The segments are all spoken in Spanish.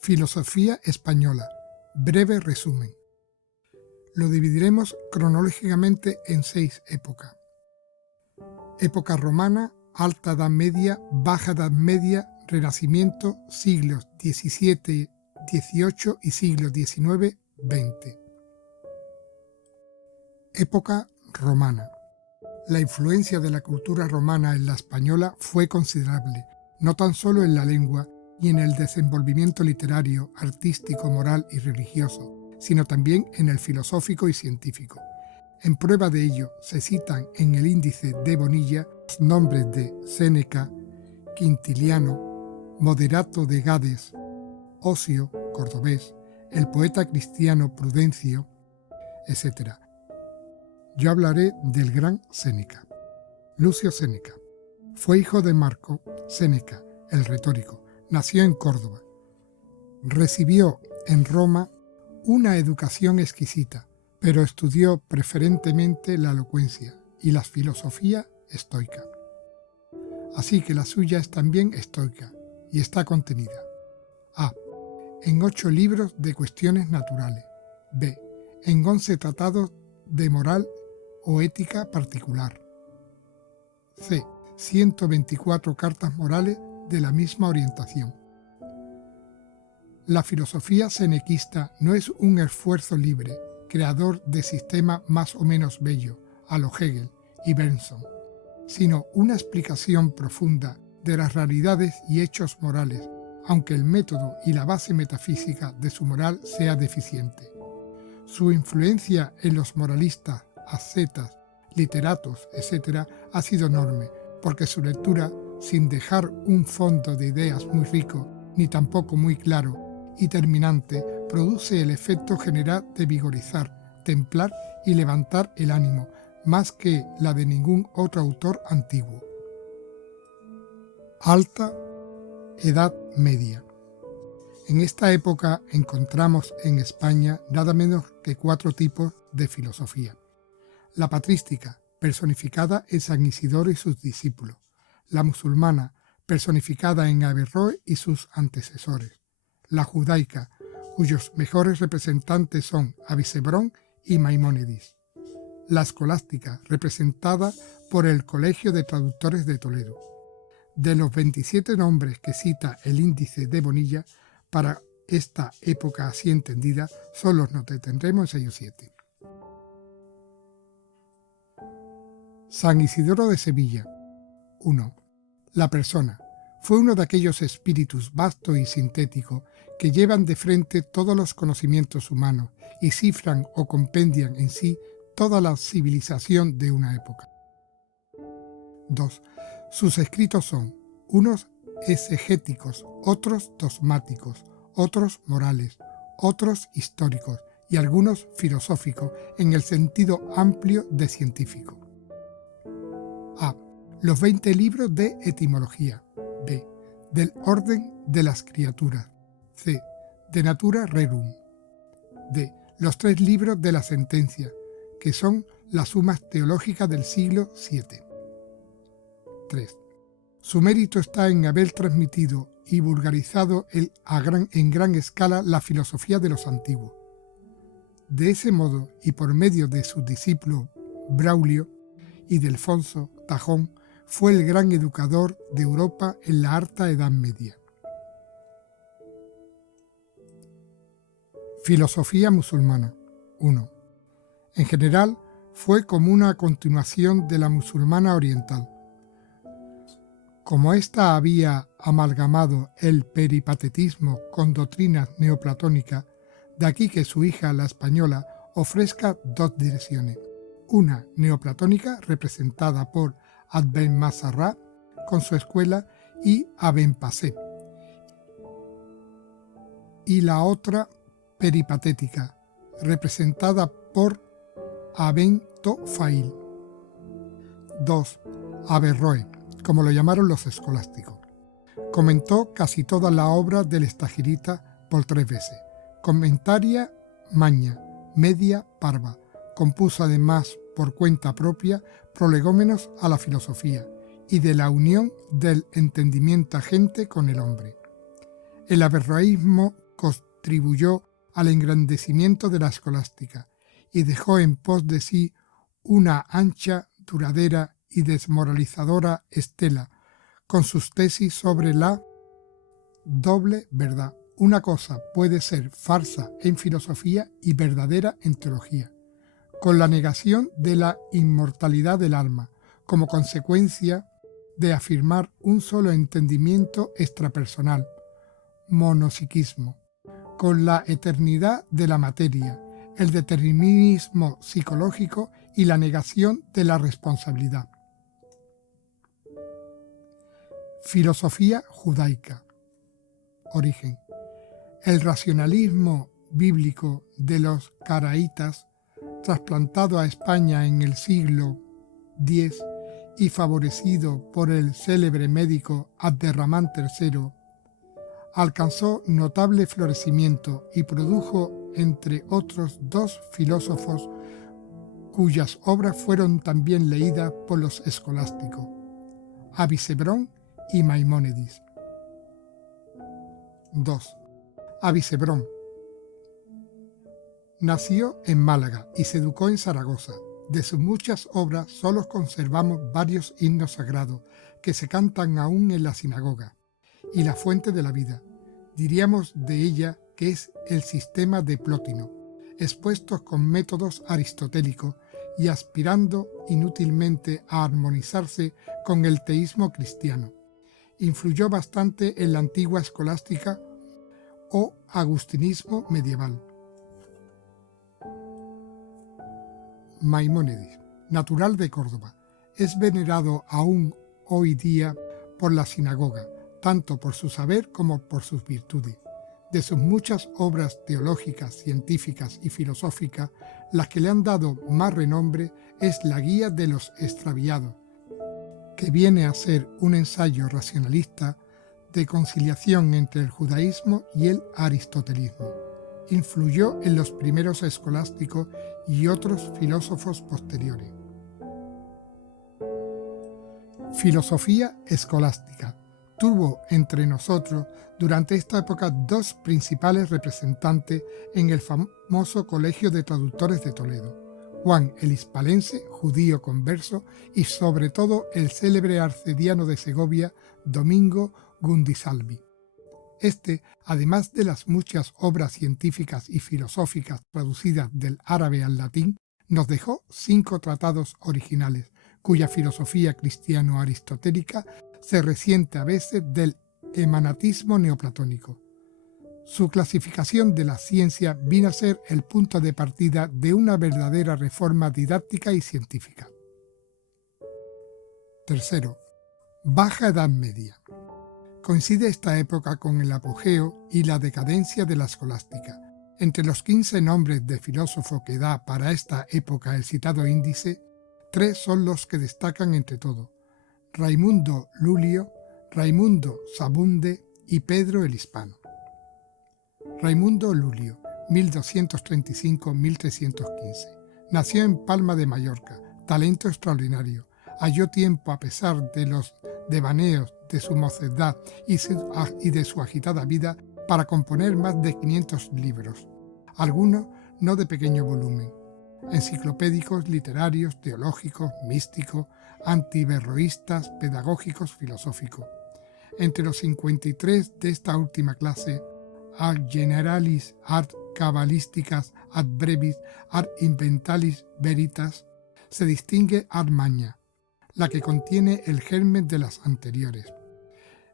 Filosofía española. Breve resumen. Lo dividiremos cronológicamente en 6 épocas. Época romana, Alta Edad Media, Baja Edad Media, Renacimiento, siglos XVII, XVIII y siglos XIX, XX. Época romana. La influencia de la cultura romana en la española fue considerable, no tan solo en la lengua y en el desenvolvimiento literario, artístico, moral y religioso, sino también en el filosófico y científico. En prueba de ello se citan en el índice de Bonilla los nombres de Séneca, Quintiliano, Moderato de Gades, Ocio, cordobés, el poeta cristiano Prudencio, etc. Yo hablaré del gran Séneca. Lucio Séneca fue hijo de Marco Séneca, el retórico. Nació en Córdoba. Recibió en Roma una educación exquisita, pero estudió preferentemente la elocuencia y la filosofía estoica. Así que la suya es también estoica y está contenida: a. en 8 libros de cuestiones naturales, b. en 11 tratados de moral o ética particular, c. 124 cartas morales de la misma orientación. La filosofía senequista no es un esfuerzo libre, creador de sistema más o menos bello, a lo Hegel y Bergson, sino una explicación profunda de las realidades y hechos morales, aunque el método y la base metafísica de su moral sea deficiente. Su influencia en los moralistas, ascetas, literatos, etc., ha sido enorme, porque su lectura, sin dejar un fondo de ideas muy rico, ni tampoco muy claro y terminante, produce el efecto general de vigorizar, templar y levantar el ánimo, más que la de ningún otro autor antiguo. Alta Edad Media. En esta época encontramos en España nada menos que 4 tipos de filosofía. La patrística, personificada en San Isidoro y sus discípulos. La musulmana, personificada en Averroes y sus antecesores. La judaica, cuyos mejores representantes son Avicebrón y Maimónides. La escolástica, representada por el Colegio de Traductores de Toledo. De los 27 nombres que cita el índice de Bonilla, para esta época así entendida, solo nos detendremos en ellos 7. San Isidoro de Sevilla. 1. La persona. Fue uno de aquellos espíritus vasto y sintético que llevan de frente todos los conocimientos humanos y cifran o compendian en sí toda la civilización de una época. 2. Sus escritos son, unos exegéticos, otros dogmáticos, otros morales, otros históricos y algunos filosóficos en el sentido amplio de científico. A. Los 20 libros de etimología. B. Del orden de las criaturas. C. De natura rerum. D. Los 3 libros de la sentencia, que son las sumas teológicas del siglo VII. 3. Su mérito está en haber transmitido y vulgarizado en gran escala la filosofía de los antiguos. De ese modo, y por medio de sus discípulos Braulio y de Alfonso Tajón, fue el gran educador de Europa en la Alta Edad Media. Filosofía musulmana. 1. En general, fue como una continuación de la musulmana oriental. Como ésta había amalgamado el peripatetismo con doctrinas neoplatónicas, de aquí que su hija, la española, ofrezca 2 direcciones. Una neoplatónica, representada por Ibn Mazarrá con su escuela y Ibn Pasé, y la otra peripatética, representada por Ibn Tofail. 2. Averroes, como lo llamaron los escolásticos. Comentó casi toda la obra del Estagirita por 3 veces. Comentaria magna, media parva. Compuso además por cuenta propia prolegómenos a la filosofía y de la unión del entendimiento agente con el hombre. El averroísmo contribuyó al engrandecimiento de la escolástica y dejó en pos de sí una ancha, duradera y desmoralizadora estela con sus tesis sobre la doble verdad. Una cosa puede ser falsa en filosofía y verdadera en teología, con la negación de la inmortalidad del alma, como consecuencia de afirmar un solo entendimiento extrapersonal, monopsiquismo, con la eternidad de la materia, el determinismo psicológico y la negación de la responsabilidad. Filosofía judaica. Origen. El racionalismo bíblico de los caraítas, trasplantado a España en el siglo X y favorecido por el célebre médico Abderramán III, alcanzó notable florecimiento y produjo, entre otros, dos filósofos cuyas obras fueron también leídas por los escolásticos, Avicebrón y Maimónides. 2. Avicebrón. Nació en Málaga y se educó en Zaragoza. De sus muchas obras solo conservamos varios himnos sagrados que se cantan aún en la sinagoga, y La fuente de la vida. Diríamos de ella que es el sistema de Plótino, expuestos con métodos aristotélicos y aspirando inútilmente a armonizarse con el teísmo cristiano. Influyó bastante en la antigua escolástica o agustinismo medieval. Maimónides, natural de Córdoba, es venerado aún hoy día por la sinagoga, tanto por su saber como por sus virtudes. De sus muchas obras teológicas, científicas y filosóficas, las que le han dado más renombre es La guía de los extraviados, que viene a ser un ensayo racionalista de conciliación entre el judaísmo y el aristotelismo. Influyó en los primeros escolásticos y otros filósofos posteriores. Filosofía escolástica. Tuvo entre nosotros durante esta época dos principales representantes en el famoso Colegio de Traductores de Toledo: Juan el Hispalense, judío converso, y sobre todo el célebre arcediano de Segovia, Domingo Gundisalvi. Este, además de las muchas obras científicas y filosóficas traducidas del árabe al latín, nos dejó 5 tratados originales, cuya filosofía cristiano-aristotélica se resiente a veces del emanatismo neoplatónico. Su clasificación de la ciencia vino a ser el punto de partida de una verdadera reforma didáctica y científica. Tercero, Baja Edad Media. Coincide esta época con el apogeo y la decadencia de la escolástica. Entre los 15 nombres de filósofo que da para esta época el citado índice, 3 son los que destacan entre todos: Raimundo Lulio, Raimundo Sabunde y Pedro el Hispano. Raimundo Lulio, 1235-1315. Nació en Palma de Mallorca, talento extraordinario. Halló tiempo, a pesar de los devaneos de su mocedad y de su agitada vida, para componer más de 500 libros, algunos no de pequeño volumen, enciclopédicos, literarios, teológicos, místicos, antiberroístas, pedagógicos, filosóficos. Entre los 53 de esta última clase, Ad generalis, ad cabalisticas, ad brevis, ad inventalis veritas, se distingue Ad magna, la que contiene el germen de las anteriores.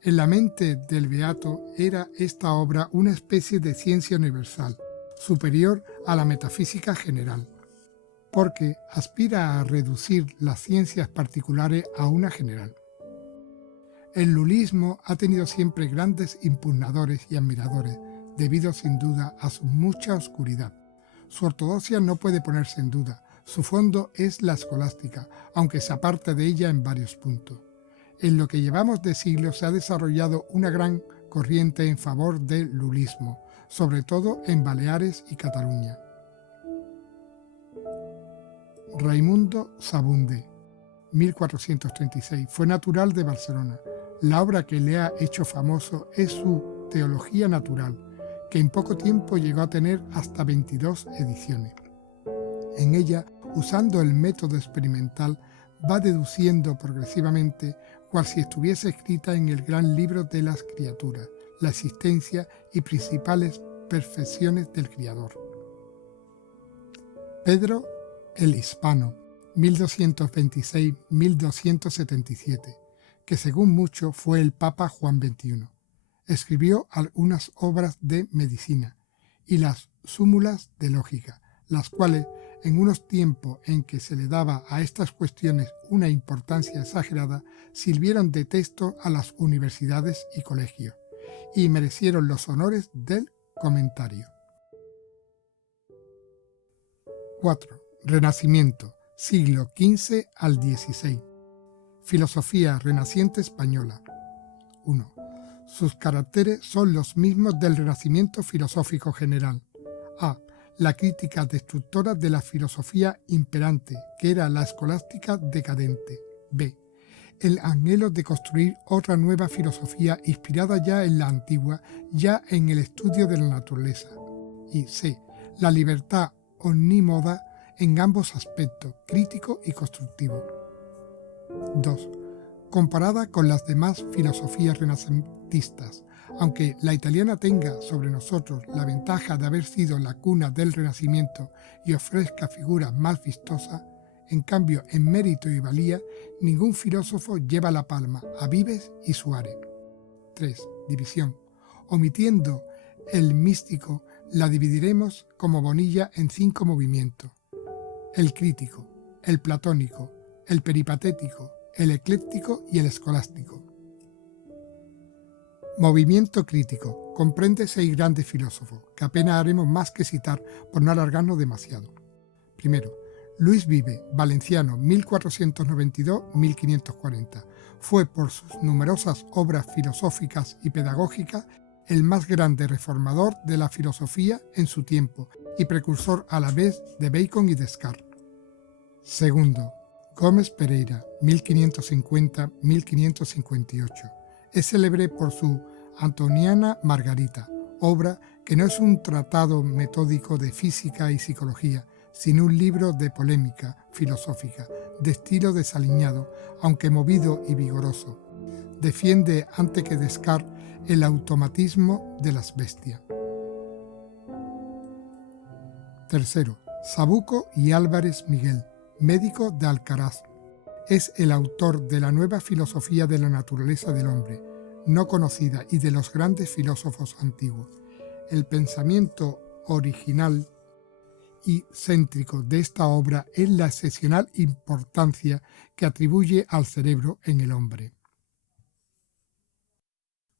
En la mente del beato era esta obra una especie de ciencia universal, superior a la metafísica general, porque aspira a reducir las ciencias particulares a una general. El lulismo ha tenido siempre grandes impugnadores y admiradores, debido sin duda a su mucha oscuridad. Su ortodoxia no puede ponerse en duda. Su fondo es la escolástica, aunque se aparte de ella en varios puntos. En lo que llevamos de siglo se ha desarrollado una gran corriente en favor del lulismo, sobre todo en Baleares y Cataluña. Raimundo Sabunde, 1436, fue natural de Barcelona. La obra que le ha hecho famoso es su Teología Natural, que en poco tiempo llegó a tener hasta 22 ediciones. En ella, usando el método experimental, va deduciendo progresivamente, cual si estuviese escrita en el gran libro de las criaturas, la existencia y principales perfecciones del Criador. Pedro el Hispano, 1226-1277, que según muchos fue el Papa Juan XXI. Escribió algunas obras de medicina y las súmulas de lógica, las cuales, en unos tiempos en que se le daba a estas cuestiones una importancia exagerada, sirvieron de texto a las universidades y colegios, y merecieron los honores del comentario. 4. Renacimiento, siglo XV al XVI. Filosofía renaciente española. 1. Sus caracteres son los mismos del Renacimiento filosófico general. A. La crítica destructora de la filosofía imperante, que era la escolástica decadente. B. El anhelo de construir otra nueva filosofía inspirada ya en la antigua, ya en el estudio de la naturaleza. Y C. La libertad omnímoda en ambos aspectos, crítico y constructivo. 2. Comparada con las demás filosofías renacentistas, aunque la italiana tenga sobre nosotros la ventaja de haber sido la cuna del Renacimiento y ofrezca figuras más vistosas, en cambio en mérito y valía ningún filósofo lleva la palma a Vives y Suárez. 3. División. Omitiendo el místico, la dividiremos como Bonilla en 5 movimientos: el crítico, el platónico, el peripatético, el ecléctico y el escolástico. Movimiento crítico. Comprende 6 grandes filósofos, que apenas haremos más que citar por no alargarnos demasiado. Primero, Luis Vives, valenciano, 1492-1540. Fue por sus numerosas obras filosóficas y pedagógicas el más grande reformador de la filosofía en su tiempo y precursor a la vez de Bacon y Descartes. Segundo, Gómez Pereira, 1550-1558. Es célebre por su Antoniana Margarita, obra que no es un tratado metódico de física y psicología, sino un libro de polémica filosófica, de estilo desaliñado, aunque movido y vigoroso. Defiende, antes que Descartes, el automatismo de las bestias. Tercero, Sabuco y Álvarez Miguel, médico de Alcaraz. Es el autor de la nueva filosofía de la naturaleza del hombre, no conocida, y de los grandes filósofos antiguos. El pensamiento original y céntrico de esta obra es la excepcional importancia que atribuye al cerebro en el hombre.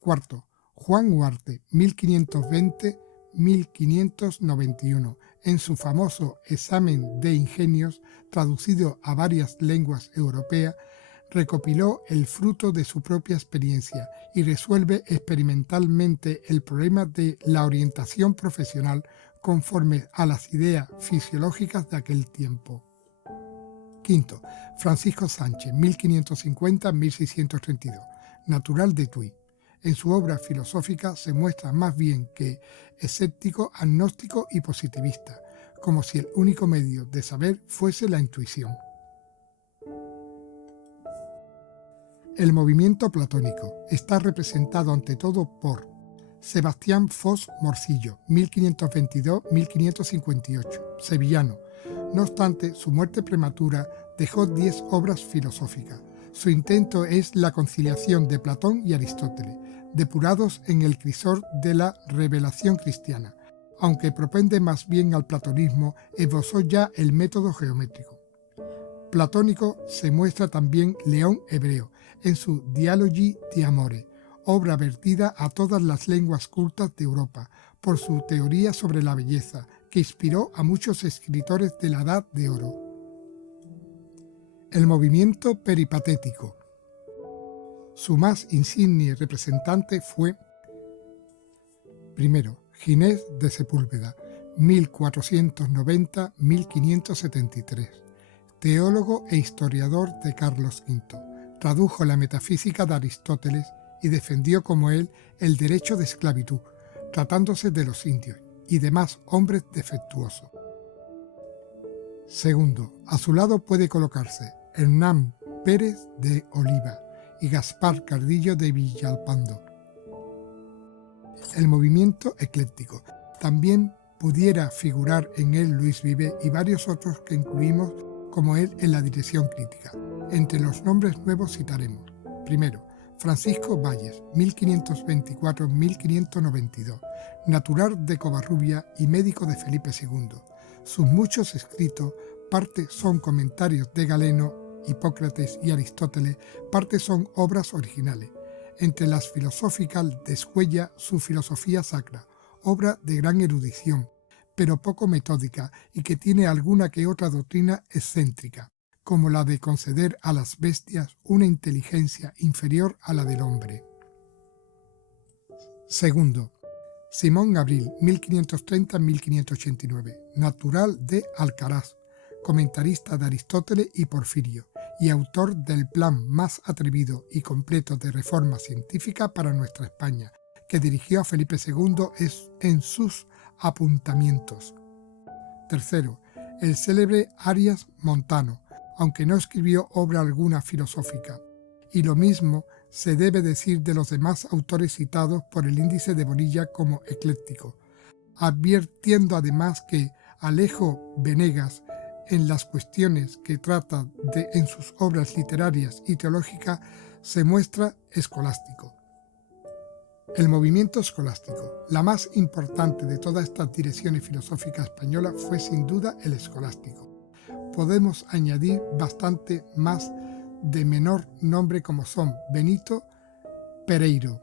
Cuarto, Juan Huarte, 1520-1591, en su famoso Examen de Ingenios, traducido a varias lenguas europeas, recopiló el fruto de su propia experiencia y resuelve experimentalmente el problema de la orientación profesional conforme a las ideas fisiológicas de aquel tiempo. Quinto, Francisco Sánchez, 1550-1632, natural de Tui. En su obra filosófica se muestra más bien que escéptico, agnóstico y positivista, como si el único medio de saber fuese la intuición. El movimiento platónico está representado ante todo por Sebastián Fos Morcillo, 1522-1558, sevillano. No obstante, su muerte prematura dejó 10 obras filosóficas. Su intento es la conciliación de Platón y Aristóteles, depurados en el crisol de la revelación cristiana. Aunque propende más bien al platonismo, esbozó ya el método geométrico. Platónico se muestra también León Hebreo en su Dialogi di Amore, obra vertida a todas las lenguas cultas de Europa por su teoría sobre la belleza, que inspiró a muchos escritores de la Edad de Oro. El movimiento peripatético. Su más insigne representante fue, primero, Ginés de Sepúlveda, 1490-1573. teólogo e historiador de Carlos V. Tradujo la metafísica de Aristóteles y defendió como él el derecho de esclavitud, tratándose de los indios y demás hombres defectuosos. Segundo, a su lado puede colocarse Hernán Pérez de Oliva y Gaspar Cardillo de Villalpando. El movimiento ecléctico. También pudiera figurar en él Luis Vives y varios otros que incluimos como él en la dirección crítica. Entre los nombres nuevos citaremos: primero, Francisco Valles, 1524-1592, natural de Covarrubia y médico de Felipe II. Sus muchos escritos, parte son comentarios de Galeno, Hipócrates y Aristóteles, parte son obras originales. Entre las filosóficas descuella su filosofía sacra, obra de gran erudición, pero poco metódica y que tiene alguna que otra doctrina excéntrica, como la de conceder a las bestias una inteligencia inferior a la del hombre. Segundo, Simón Gabriel, 1530-1589, natural de Alcaraz, comentarista de Aristóteles y Porfirio, y autor del plan más atrevido y completo de reforma científica para nuestra España, que dirigió a Felipe II en sus apuntamientos. Tercero, el célebre Arias Montano, aunque no escribió obra alguna filosófica, y lo mismo se debe decir de los demás autores citados por el índice de Bonilla como ecléctico, advirtiendo además que Alejo Venegas, en las cuestiones que trata en sus obras literarias y teológicas, se muestra escolástico. El movimiento escolástico. La más importante de todas estas direcciones filosóficas españolas fue sin duda el escolástico. Podemos añadir bastante más de menor nombre como son Benito Pereiro,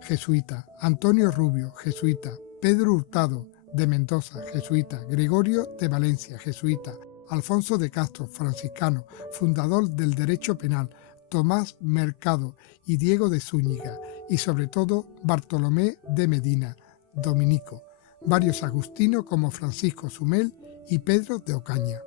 jesuita, Antonio Rubio, jesuita, Pedro Hurtado de Mendoza, jesuita, Gregorio de Valencia, jesuita, Alfonso de Castro, franciscano, fundador del derecho penal, Tomás Mercado y Diego de Zúñiga, y sobre todo Bartolomé de Medina, dominico, varios agustinos como Francisco Sumel y Pedro de Ocaña.